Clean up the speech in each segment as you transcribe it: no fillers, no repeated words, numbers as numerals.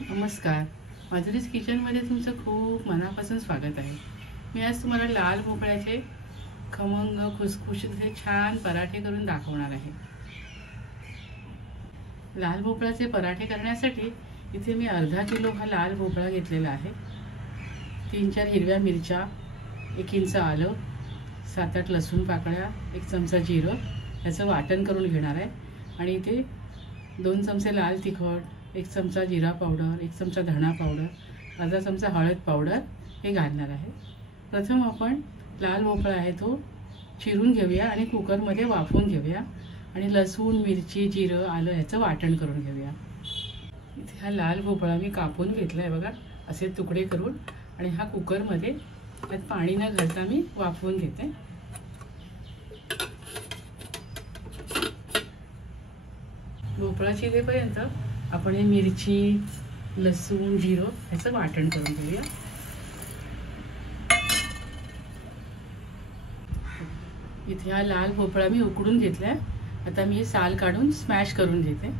नमस्कार, माधुरीज किचनमध्ये तुमचं खूप मनापासून स्वागत आहे। मी आज तुम्हाला लाल भोपळ्याचे खमंग खुसखुशीत असे छान पराठे करून दाखवणार आहे। लाल भोपळ्याचे पराठे करण्यासाठी इथे मी अर्धा किलो हा लाल भोपळा घेतलेला आहे। 3-4 हिरव्या मिरच्या, 1 इंच आलं, 7-8 लसूण पाकळ्या, 1 चमचा जिरं याचं वाटण करून घेणार आहे। आणि इथे 2 चमचे लाल तिखट, 1 चमचा जिरा पावडर, 1 चमचा धणा पावडर, अर्धा चमचा हळद पावडर हे घालणार आहे। प्रथम आपण लाल भोपळा आहे तो चिरून घेऊया आणि कुकरमध्ये वाफवून घेऊया आणि लसूण, मिरची, जिरं, आलं याचं वाटण करून घेऊया। इथे हा लाल भोपळा मी कापून घेतला आहे बघा, असे तुकडे करून, आणि हा कुकरमध्ये त्यात पाणी न घालता मी वाफवून घेते। भोपळा शिजेपर्यंत आपण हे मिरची, लसूण, जिरं याचं वाटण करून घेऊया। इथे हा लाल भोपळा मी उकडून घेतलाय, आता मी हे साल काढून स्मॅश करून घेते।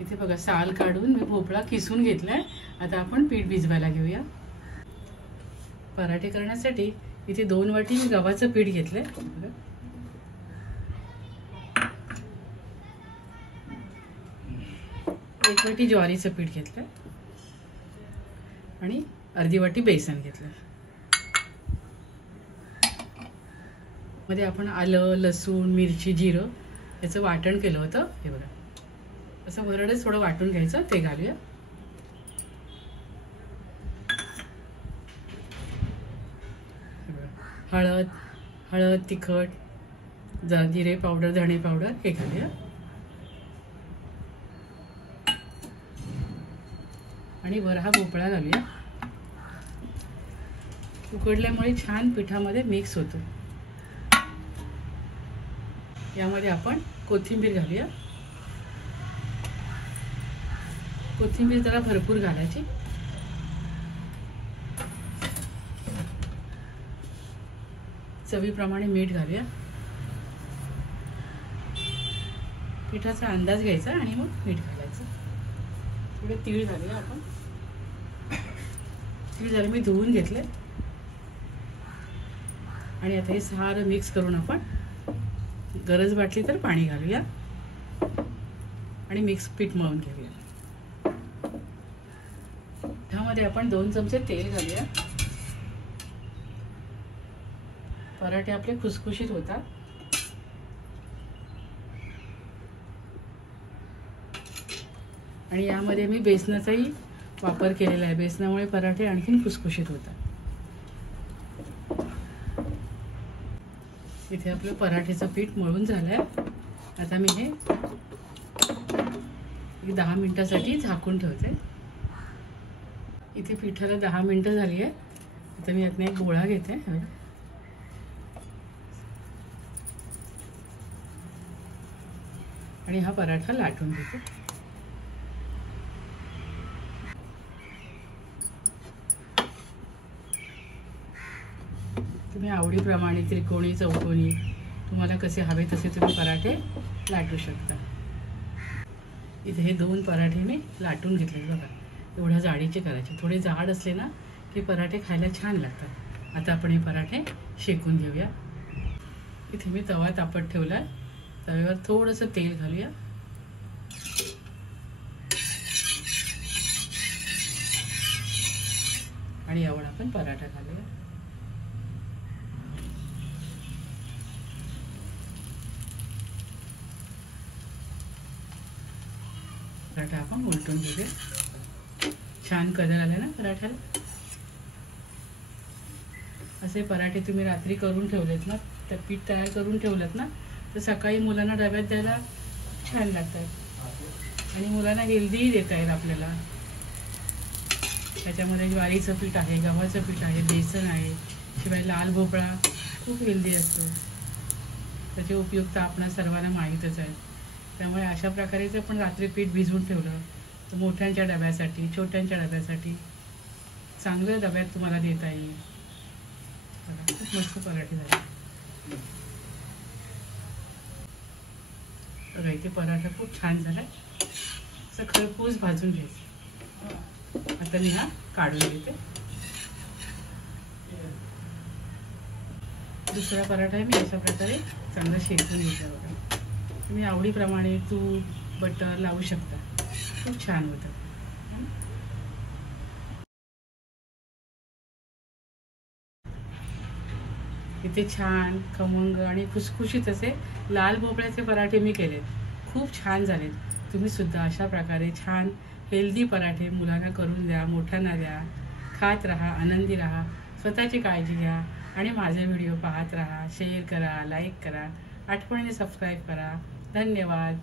इथे बघा साल काढून मी भोपळा किसून घेतलाय। आता आपण पीठ भिजवायला घेऊया। पराठे करण्यासाठी इथे 2 वाटी मी गव्हाचं पीठ घेतलंय, 1 वाटी ज्वारीचं पीठ घेतलंय आणि अर्धी वाटी बेसन घेतलंय। मध्ये आपण आलं, लसूण, मिरची, जिरं याचं वाटण केलं होतं, हे बघा असं वरडच थोडं वाटून घ्यायचं, ते घालूया। हळद, तिखट, जिरे पावडर, धणे पावडर हे घालूया आणि वर हा भोपळा घालूया। उकडल्यामुळे छान पिठामध्ये मिक्स होतो। यामध्ये आपण कोथिंबीर घालूया। कोथिंबीर जरा भरपूर घालायची। चवीप्रमाणे मीठ घालूया। पिठाचा अंदाज घ्यायचा आणि मग मीठ घालायचं। थोडे तीळ घालूया आपण। तीळ जरा मी धुवून घेतले आणि आता हे सारं मिक्स करून आपण गरज वाटली तर पाणी घालूया आणि मिक्स पीठ मळून घेऊया। त्यामध्ये आपण 2 चमचे तेल घालूया। पराठे आपले खुसखुशीत होतात। आणि यामध्ये मी बेसनाचाही वापर केलेला आहे। बेसनामुळे पराठे आणखीन खुसखुशीत होतात। इथे आपलं पराठेचं पीठ मळून झालंय। आता मी हे 10 मिनिटांसाठी झाकून ठेवते। इथे पिठाला 10 मिनिटं झाली आहे। आता मी यातनं एक गोळा घेते आणि हा पराठा लाटून घेते। तुम्ही आवडीप्रमाणे त्रिकोणी, चौकोनी तुम्हाला कसे हवे तसे तुम्ही पराठे लाटू शकता। इथे हे 2 पराठे मी लाटून घेतले बघा, एवढ्या जाडीचे करायचे। थोडे जाड असले ना की पराठे खायला छान लागतात। आता आपण हे पराठे शेकून घेऊया। इथे मी तवा तापत ठेवलाय, तव्यावर थोडंसं तेल घालूया आणि यावर आपण पराठा घालूया। पराठा आपण उलटून घेऊया। छान कलर आला ना पराठ्याला। असे पराठे तुम्ही रात्री करून ठेवलेत ना, तर पीठ तयार करून ठेवलेत ना, तर सकाळी मुलांना डब्यात द्यायला छान लागतात आणि मुलांना हेल्दीही देता येईल आपल्याला। त्याच्यामध्ये ज्वारीचं पीठ आहे, गव्हाचं पीठ आहे, बेसन आहे, शिवाय लाल भोपळा खूप हेल्दी असतो। त्याची उपयुक्तता आपणा सर्वांना माहीतच आहे। त्यामुळे अशा प्रकारे जर आपण रात्री पीठ भिजवून ठेवलं तर मोठ्यांच्या डब्यासाठी, छोट्यांच्या डब्यासाठी चांगल्या डब्यात तुम्हाला देता येईल। खूप मस्त पराठे झाले बघा। इथे पराठा खूप छान झाला। असं खरपूस भाजून घ्यायचं। आता मी हा काढून घेते। दुसरा पराठा मी अशा प्रकारे चांगला शेकून घेतला बघा। तुम्ही आवडीप्रमाणे तूप बटर लावू शकता, खूप छान होतं। इथे छान खमंग आणि खुसखुशीत असे लाल भोपळ्याचे पराठे मी केलेत, खूप छान झालेत। तुम्ही सुद्धा अशा प्रकारे छान हेल्दी पराठे मुलांना करून द्या, मोठ्यांना द्या। खात राहा, आनंदी राहा, स्वतःची काळजी घ्या आणि माझे व्हिडिओ पाहत राहा। शेअर करा, लाईक करा, आठवणीने सबस्क्राईब करा। धन्यवाद।